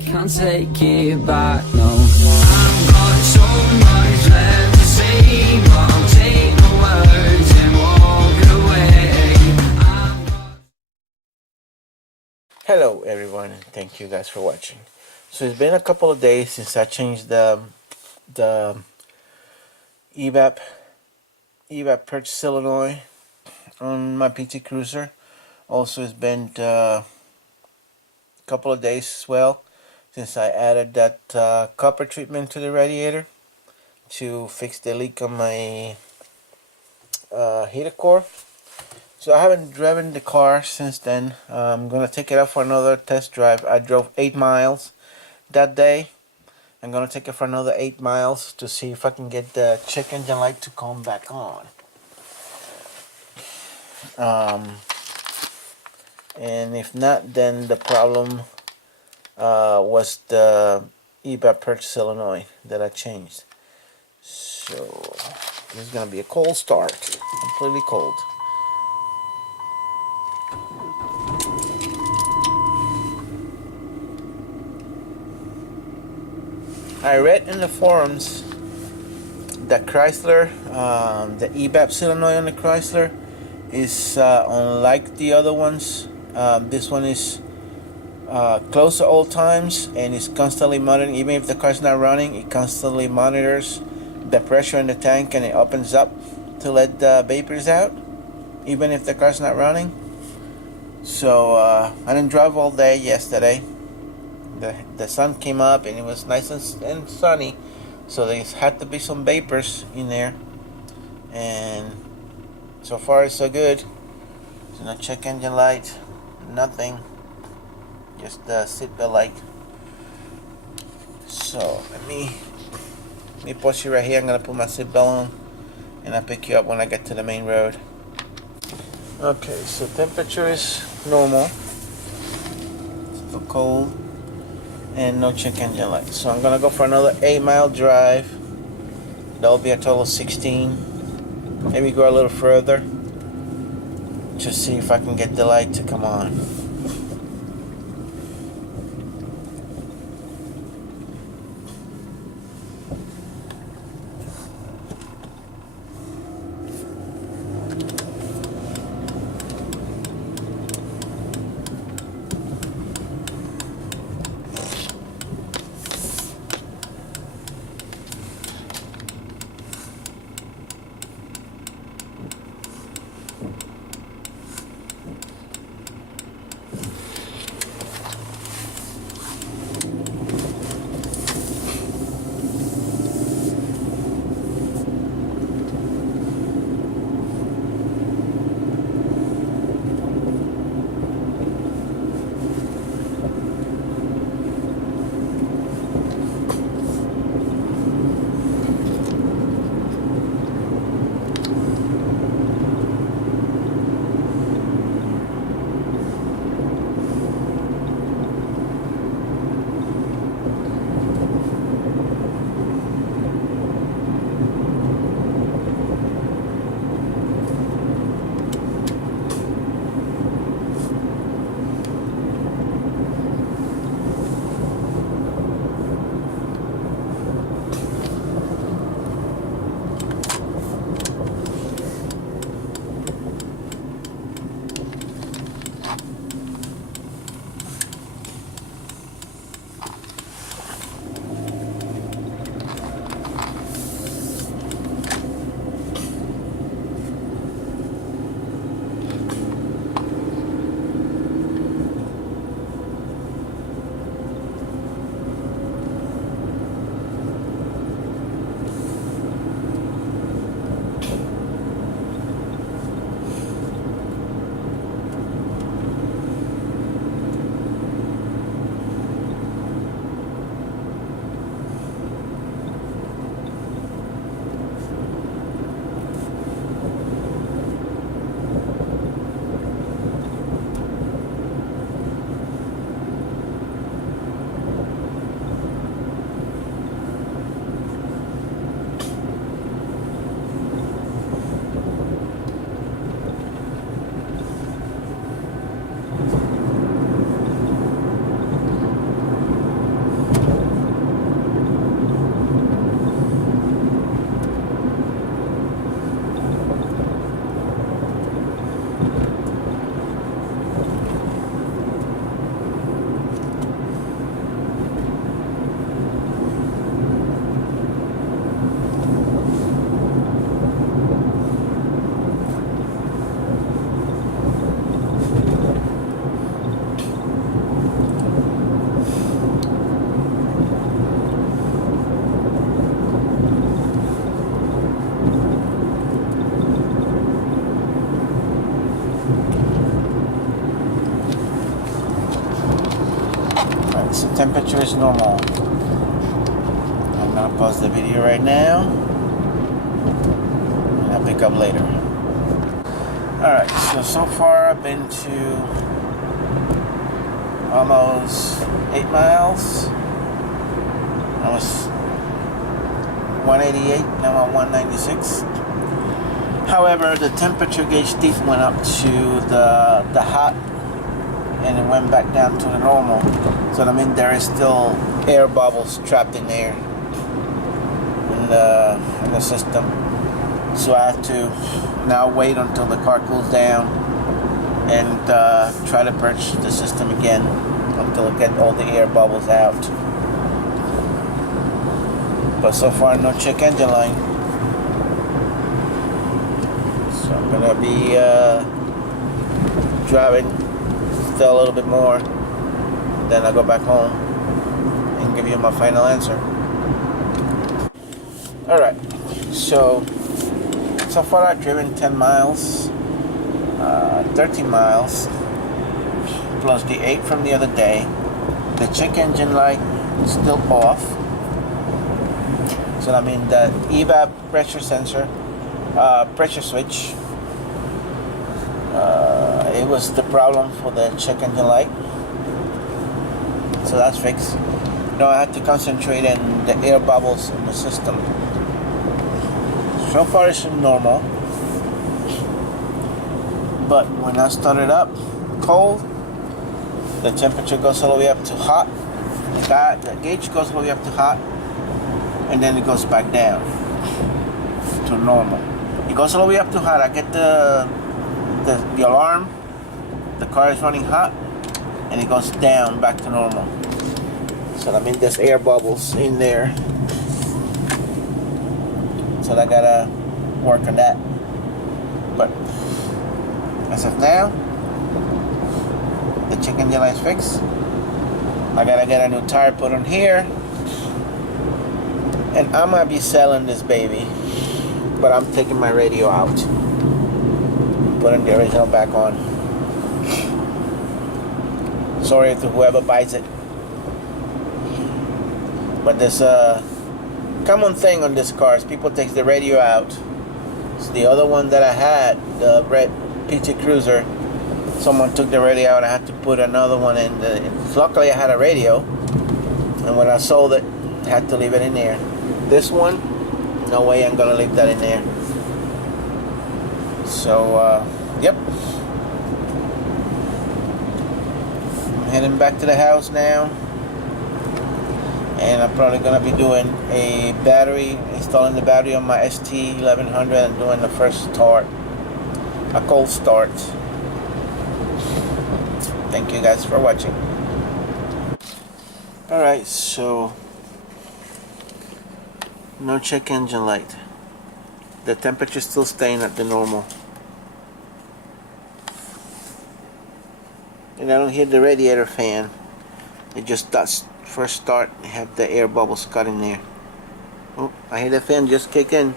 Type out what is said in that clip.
Can't take it back, no. I've got so much left to say, but I'll take the words and walk away. Hello everyone, and thank you guys for watching. So it's been a couple of days since I changed the EVAP Purge solenoid on my PT Cruiser. Also, it's been a couple of days as well since I added that copper treatment to the radiator to fix the leak on my heater core. So I haven't driven the car since then. I'm gonna take it out for another test drive. I drove 8 miles that day. I'm gonna take it for another 8 miles to see if I can get the check engine light to come back on. And if not, then the problem was the EVAP Purge solenoid that I changed. So this is gonna be a cold start, completely cold. I read in the forums that Chrysler, the EVAP solenoid on the Chrysler is unlike the other ones. This one is close to all times and is constantly monitoring. Even if the car's not running, it constantly monitors the pressure in the tank and it opens up to let the vapors out, even if the car's not running. So I didn't drive all day yesterday. The sun came up and it was nice and sunny, so there had to be some vapors in there, and so far so good. So no check engine light, nothing, just the seatbelt light. So let me pause you right here. I'm gonna put my seatbelt on and I'll pick you up when I get to the main road. Okay, so temperature is normal, still cold, and no check engine light. So I'm gonna go for another 8-mile drive. That'll be a total of 16. Maybe go a little further to see if I can get the light to come on. temperature is normal. I'm gonna pause the video right now, and I'll pick up later. Alright, so far I've been to almost 8 miles. I was 188, now I'm 196. However, the temperature gauge teeth went up to the hot, and it went back down to the normal. So that means there is still air bubbles trapped in there in the system. So I have to now wait until the car cools down and try to purge the system again until I get all the air bubbles out. But so far, no check engine light. So I'm gonna be driving still a little bit more. Then I'll go back home and give you my final answer. Alright, so far I've driven 10 miles, 13 miles, plus the 8 from the other day. The check engine light is still off. So I mean the EVAP pressure sensor, pressure switch, it was the problem for the check engine light. So that's fixed. Now I have to concentrate on the air bubbles in the system. So far it's normal, but when I start it up cold, the temperature goes all the way up to hot. The gauge goes all the way up to hot, and then it goes back down to normal. It goes all the way up to hot. I get the alarm. The car is running hot, and it goes down back to normal. So that means there's air bubbles in there. So I gotta work on that. But as of now, the check engine light is fixed. I gotta get a new tire put on here, and I might be selling this baby, but I'm taking my radio out, putting the original back on. Sorry to whoever buys it, but there's a common thing on these cars. People take the radio out. So the other one that I had, the red PT Cruiser, someone took the radio out. I had to put another one in. Luckily I had a radio, and when I sold it, I had to leave it in there. This one, no way I'm gonna leave that in there. So yep, I'm heading back to the house now, and I'm probably gonna be doing a battery, installing the battery on my ST1100 and doing the first start, a cold start. Thank you guys for watching. Alright, so no check engine light. The temperature is still staying at the normal. And I don't hear the radiator fan. It just does first start, have the air bubbles cut in there. Oh, I hear the fan just kick in.